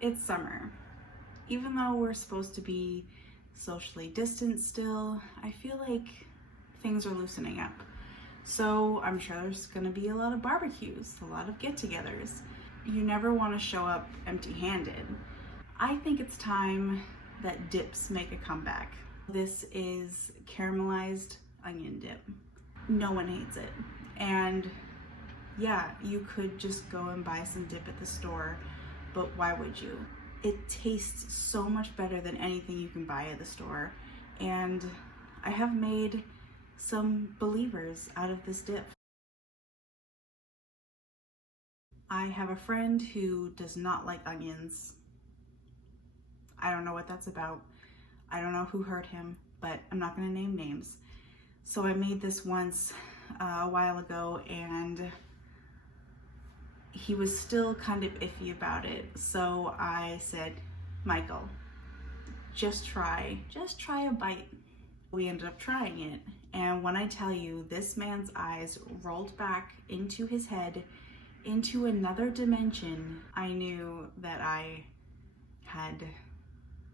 It's summer. Even though we're supposed to be socially distant still, I feel like things are loosening up. So I'm sure there's gonna be a lot of barbecues, a lot of get-togethers. You never wanna show up empty-handed. I think it's time that dips make a comeback. This is caramelized onion dip. No one hates it. And yeah, you could just go and buy some dip at the store, but why would you? It tastes so much better than anything you can buy at the store. And I have made some believers out of this dip. I have a friend who does not like onions. I don't know what that's about. I don't know who hurt him, but I'm not gonna name names. So I made this once a while ago, and he was still kind of iffy about it. So I said, Michael, just try a bite. We ended up trying it. And when I tell you, this man's eyes rolled back into his head, into another dimension, I knew that I had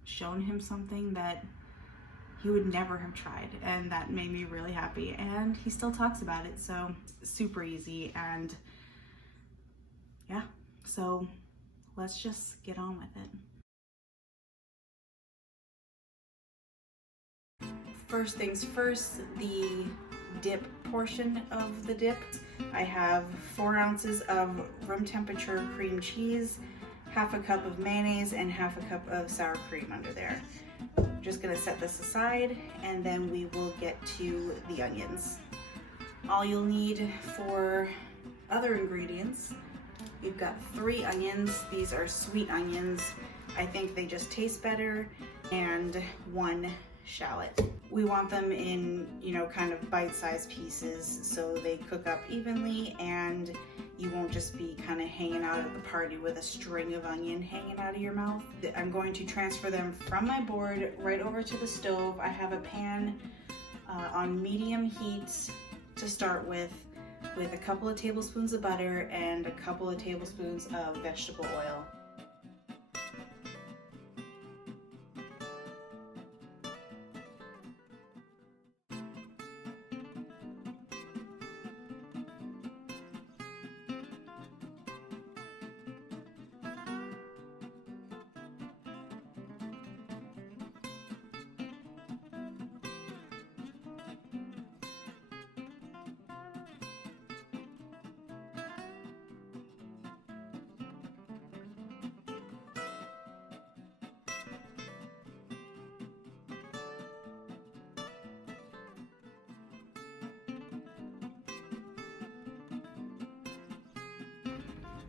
shown him something that he would never have tried, and that made me really happy. And he still talks about it, so super easy. And yeah, so let's just get on with it. First things first, the dip portion of the dip. I have 4 ounces of room temperature cream cheese, half a cup of mayonnaise, and half a cup of sour cream under there. Just gonna set this aside, and then we will get to the onions. All you'll need for other ingredients, you've got 3 onions. These are sweet onions. I think they just taste better, and 1 shallot. We want them in, kind of bite-sized pieces so they cook up evenly, and you won't just be kind of hanging out at the party with a string of onion hanging out of your mouth. I'm going to transfer them from my board right over to the stove. I have a pan on medium heat to start with a couple of tablespoons of butter and a couple of tablespoons of vegetable oil.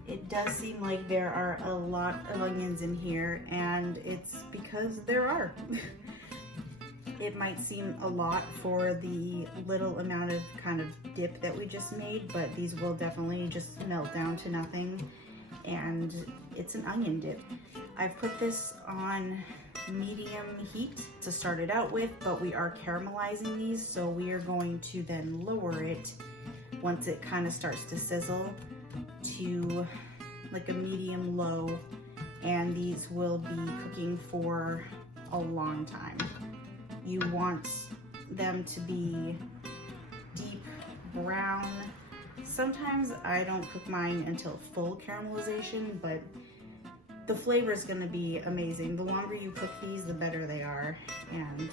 It does seem like there are a lot of onions in here, and it's because there are. It might seem a lot for the little amount of kind of dip that we just made, but these will definitely just melt down to nothing, and it's an onion dip. I've put this on medium heat to start it out with, but we are caramelizing these, so we are going to then lower it once it kind of starts to sizzle to like a medium low, and these will be cooking for a long time. You want them to be deep brown. Sometimes I don't cook mine until full caramelization, but the flavor is going to be amazing. The longer you cook these, the better they are, and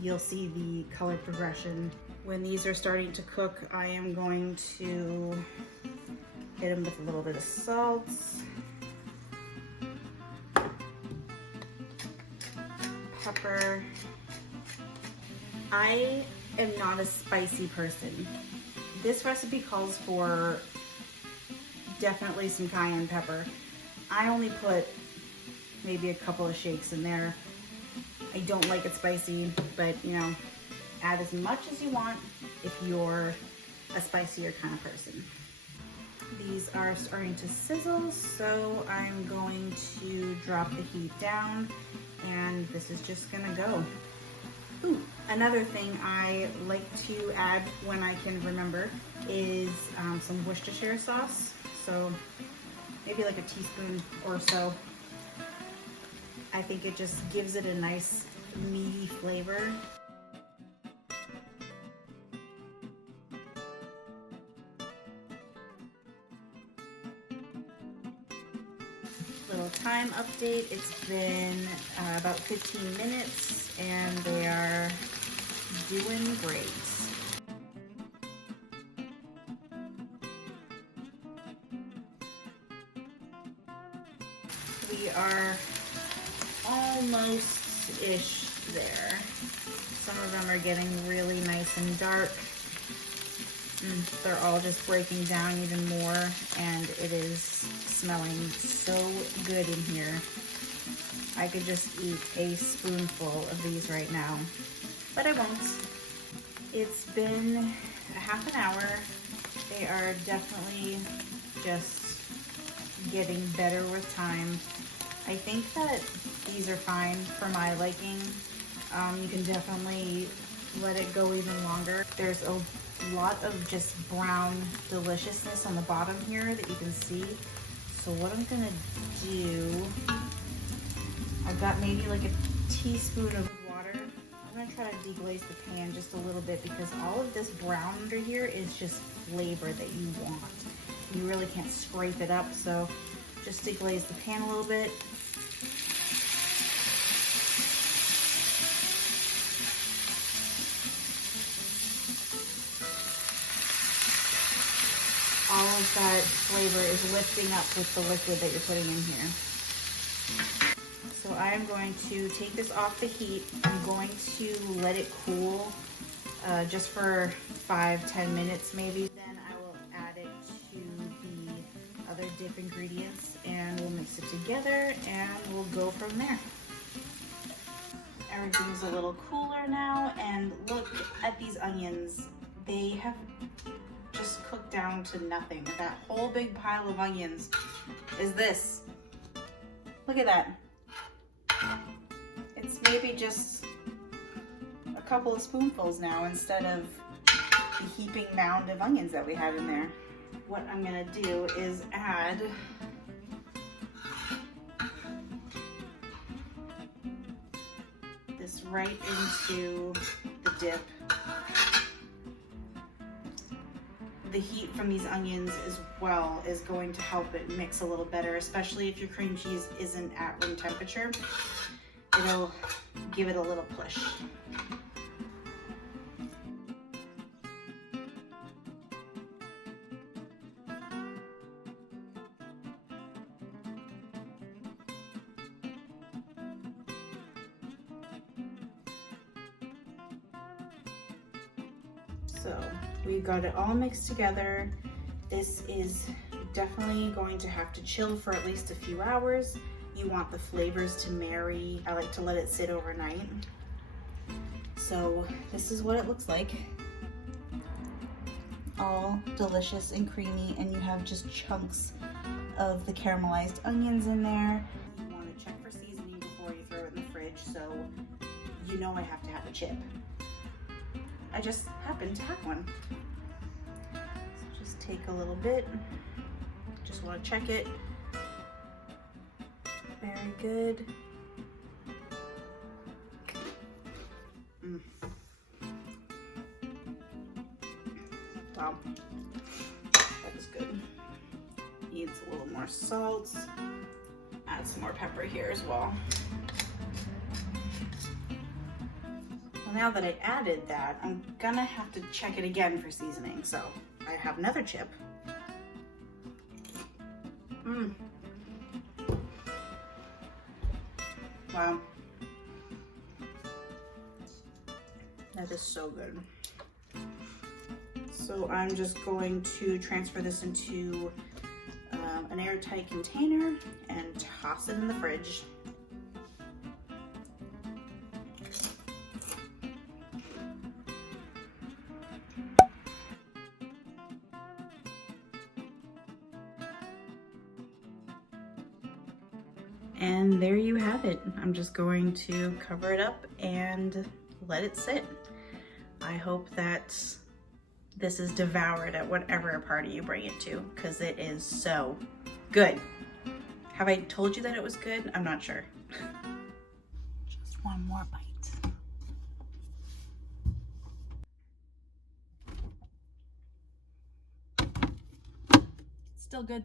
you'll see the color progression. When these are starting to cook, I am going to hit them with a little bit of salt, pepper. I am not a spicy person. This recipe calls for definitely some cayenne pepper. I only put maybe a couple of shakes in there. I don't like it spicy, but add as much as you want if you're a spicier kind of person. These are starting to sizzle, so I'm going to drop the heat down, and this is just gonna go. Ooh, another thing I like to add when I can remember is some Worcestershire sauce. So maybe like a teaspoon or so. I think it just gives it a nice meaty flavor. Little time update. It's been about 15 minutes and they are doing great. We are almost-ish there. Some of them are getting really nice and dark. They're all just breaking down even more, and it is smelling so good in here. I could just eat a spoonful of these right now, but I won't. It's been a half an hour. They are definitely just getting better with time. I think that these are fine for my liking. You can definitely let it go even longer. There's a lot of just brown deliciousness on the bottom here that you can see. So what I'm gonna do, I've got maybe like a teaspoon of water. I'm gonna try to deglaze the pan just a little bit because all of this brown under here is just flavor that you want. You really can't scrape it up, so just deglaze the pan a little bit. All of that flavor is lifting up with the liquid that you're putting in here. So I am going to take this off the heat. I'm going to let it cool just for 5-10 minutes maybe. Then I will add it to the other dip ingredients and we'll mix it together and we'll go from there. Everything's a little cooler now, and look at these onions. They have just cooked down to nothing. That whole big pile of onions is this. Look at that. It's maybe just a couple of spoonfuls now instead of the heaping mound of onions that we had in there. What I'm gonna do is add this right into the dip. The heat from these onions as well is going to help it mix a little better, especially if your cream cheese isn't at room temperature. It'll give it a little push. So we've got it all mixed together. This is definitely going to have to chill for at least a few hours. You want the flavors to marry. I like to let it sit overnight. So this is what it looks like. All delicious and creamy, and you have just chunks of the caramelized onions in there. You want to check for seasoning before you throw it in the fridge, so you know I have to have a chip. I just happen to have one. So just take a little bit. Just want to check it. Very good. Wow, that is good. Needs a little more salt. Add some more pepper here as well. Well, now that I added that, I'm gonna have to check it again for seasoning. So I have another chip. Wow. That is so good. So I'm just going to transfer this into an airtight container and toss it in the fridge. And there you have it. I'm just going to cover it up and let it sit. I hope that this is devoured at whatever party you bring it to, because it is so good. Have I told you that it was good? I'm not sure. One more bite. Still good.